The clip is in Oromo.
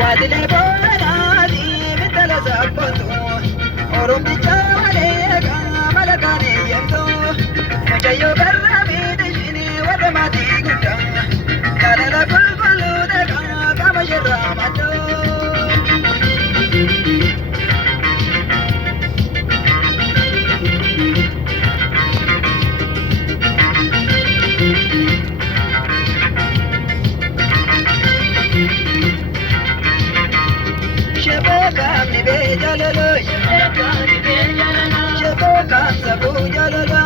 Wadile boonadi mitala sabbotu orombicha malee malakani yemtu mucayyoo garra miidhagini warra maatii guddaa jaalala qulqulluu dhagaa qaama shirraa madduu. Shebokamni be jalalo, shebokamni be jalalo, shebokamni sabu jalalo.